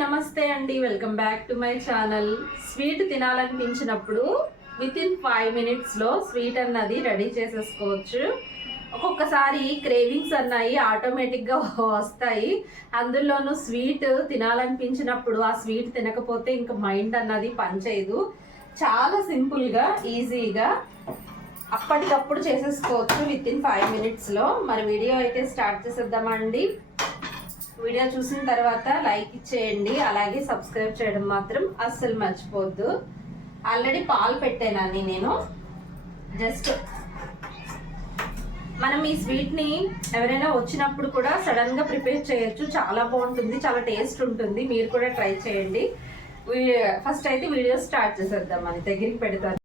నమస్తే అండి. Welcome back to my channel sweet తినాలనిపించినప్పుడు విత్ ఇన్ ఫైవ్ మినిట్స్లో స్వీట్ అన్నది రెడీ చేసేసుకోవచ్చు. ఒక్కొక్కసారి క్రేవింగ్స్ అన్నాయి ఆటోమేటిక్గా వస్తాయి. అందులోనూ స్వీట్ తినాలనిపించినప్పుడు ఆ స్వీట్ తినకపోతే ఇంకా మైండ్ అన్నది పనిచేయదు. చాలా సింపుల్గా ఈజీగా అప్పటికప్పుడు చేసేసుకోవచ్చు విత్ ఇన్ ఫైవ్ మినిట్స్లో మరి వీడియో అయితే స్టార్ట్ చేసేద్దామండి. వీడియో చూసిన తర్వాత లైక్ ఇచ్చేయండి అలాగే సబ్స్క్రైబ్ చేయడం మాత్రం అస్సలు మర్చిపోవద్దు. ఆల్రెడీ పాలు పెట్టానండి నేను. జస్ట్ మనం ఈ స్వీట్ని ఎవరైనా వచ్చినప్పుడు కూడా సడన్గా ప్రిపేర్ చేయొచ్చు. చాలా బాగుంటుంది చాలా టేస్ట్ ఉంటుంది. మీరు కూడా ట్రై చేయండి. ఫస్ట్ అయితే వీడియో స్టార్ట్ చేసేద్దాం అని దగ్గరికి పెడతాను.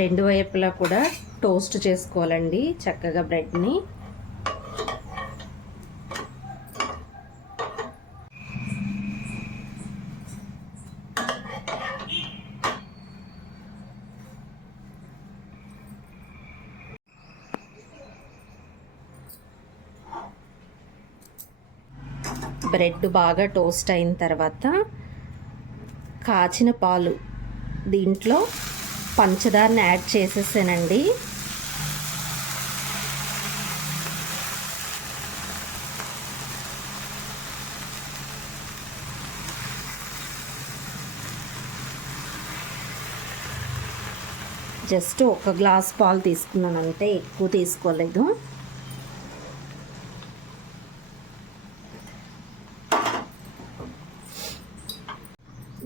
రెండు వైపులా కూడా టోస్ట్ చేసుకోవాలండి చక్కగా బ్రెడ్ని. బ్రెడ్ బాగా టోస్ట్ అయిన తర్వాత కాచిన పాలు దీంట్లో పంచదారని యాడ్ చేసేసానండి. జస్ట్ ఒక గ్లాస్ పాలు తీసుకున్నాను అంటే ఎక్కువ తీసుకోలేదు.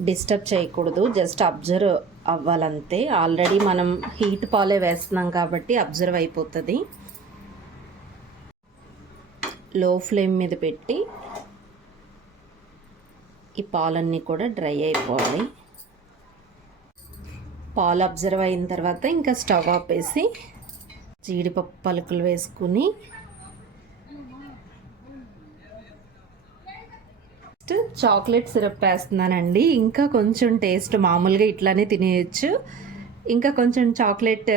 డిస్టర్బ్ చేయకూడదు. జస్ట్ అబ్జర్వ్ అవ్వాలంతే. ఆల్రెడీ మనం హీట్ పాలే వేస్తున్నాం కాబట్టి అబ్జర్వ్ అయిపోతుంది. లో ఫ్లేమ్ మీద పెట్టి ఈ పాలన్నీ కూడా డ్రై అయిపోవాలి. పాలు అబ్జర్వ్ అయిన తర్వాత ఇంకా స్టవ్ ఆపేసి జీడిపప్పు పలుకులు వేసుకుని నెక్స్ట్ చాక్లెట్ సిరప్ వేస్తున్నానండి. ఇంకా కొంచెం టేస్ట్ మామూలుగా ఇట్లానే తినేయచ్చు. ఇంకా కొంచెం చాక్లెట్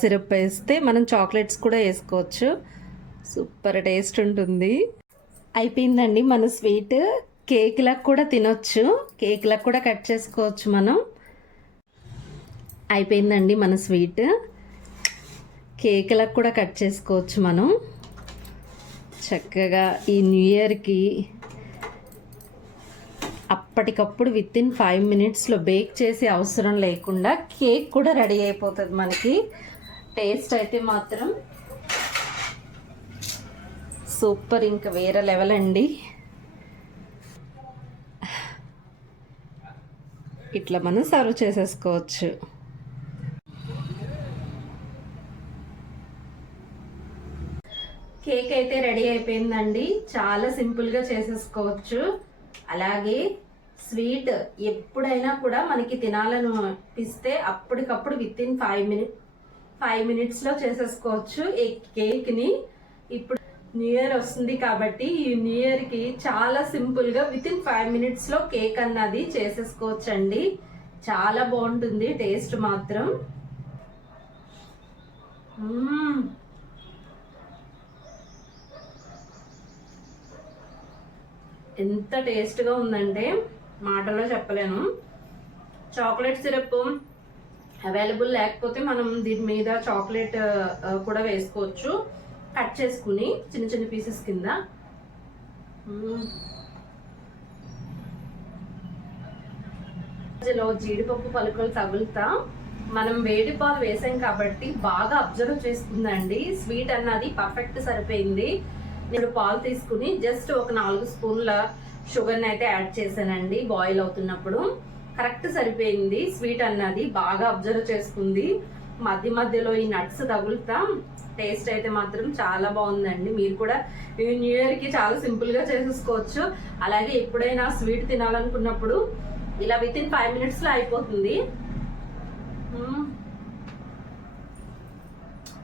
సిరప్ వేస్తే మనం చాక్లెట్స్ కూడా వేసుకోవచ్చు. సూపర్ టేస్ట్ ఉంటుంది. అయిపోయిందండి మన స్వీట్. కేక్లకు కూడా తినొచ్చు. కేక్లకు కూడా కట్ చేసుకోవచ్చు మనం. అయిపోయిందండి మన స్వీట్. కేక్లకు కూడా కట్ చేసుకోవచ్చు మనం. చక్కగా ఈ న్యూ ఇయర్కి అప్పటికప్పుడు విత్ ఇన్ ఫైవ్ మినిట్స్లో బేక్ చేసే అవసరం లేకుండా కేక్ కూడా రెడీ అయిపోతుంది మనకి. టేస్ట్ అయితే మాత్రం సూపర్ ఇంకా వేరే లెవెల్ అండి. ఇట్లా మనం సర్వ్ చేసేసుకోవచ్చు. కేక్ అయితే రెడీ అయిపోయిందండి. చాలా సింపుల్గా చేసేసుకోవచ్చు. అలాగే స్వీట్ ఎప్పుడైనా కూడా మనకి తినాలని అనిపిస్తే అప్పటికప్పుడు within five minute five మినిట్స్లో చేసేసుకోవచ్చు ఈ కేక్ని ఇప్పుడు న్యూ ఇయర్ వస్తుంది కాబట్టి ఈ న్యూ ఇయర్కి చాలా సింపుల్గా విత్ ఇన్ ఫైవ్ మినిట్స్లో కేక్ అన్నది చేసేసుకోవచ్చు అండి చాలా బాగుంటుంది టేస్ట్ మాత్రం. ఎంత టేస్ట్గా ఉందంటే మాటల్లో చెప్పలేను. చాక్లెట్ సిరప్ అవైలబుల్ లేకపోతే మనం దీని మీద చాక్లెట్ కూడా వేసుకోవచ్చు. కట్ చేసుకుని చిన్న చిన్న పీసెస్ కింద. మ్మ్. జీడిపప్పు పలుకులు తగులుతా. మనం వేడి పాలు వేసాం కాబట్టి బాగా అబ్జర్వ్ చేసుకుందండి స్వీట్ అన్నది పర్ఫెక్ట్ సరిపోయింది. నేను పాలు తీసుకుని జస్ట్ ఒక నాలుగు స్పూన్ల షుగర్ని అయితే యాడ్ చేశానండి బాయిల్ అవుతున్నప్పుడు. కరెక్ట్ సరిపోయింది స్వీట్ అన్నది బాగా అబ్జర్వ్ చేసుకుంది. మధ్య మధ్యలో ఈ నట్స్ తగులుతా టేస్ట్ అయితే మాత్రం చాలా బాగుందండి. మీరు కూడా ఈ న్యూ ఇయర్కి చాలా సింపుల్గా చేసేసుకోవచ్చు. అలాగే ఎప్పుడైనా స్వీట్ తినాలనుకున్నప్పుడు ఇలా విత్ ఇన్ ఫైవ్ మినిట్స్లో అయిపోతుంది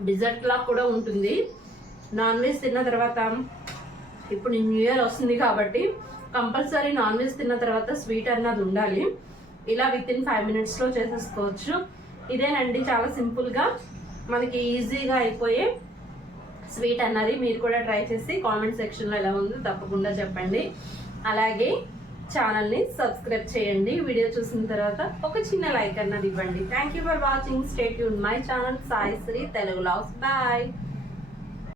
డిజర్ట్ లా కూడా ఉంటుంది. నాన్ వెజ్ తిన్న తర్వాత ఇప్పుడు న్యూ ఇయర్ వస్తుంది కాబట్టి కంపల్సరీ నాన్ వెజ్ తిన్న తర్వాత స్వీట్ అన్నది ఉండాలి. ఇలా విత్ ఇన్ ఫైవ్ మినిట్స్లో చేసేసుకోవచ్చు. ఇదేనండి చాలా సింపుల్గా మనకి ఈజీగా అయిపోయే స్వీట్ అన్నది మీరు కూడా ట్రై చేసి కామెంట్ సెక్షన్లో ఎలా ఉందో తప్పకుండా చెప్పండి. అలాగే ఛానల్ని సబ్స్క్రైబ్ చేయండి. వీడియో చూసిన తర్వాత ఒక చిన్న లైక్ అన్నది ఇవ్వండి. Thank you for watching stay Yoon my channel Sai Sri Telugu లాస్ బాయ్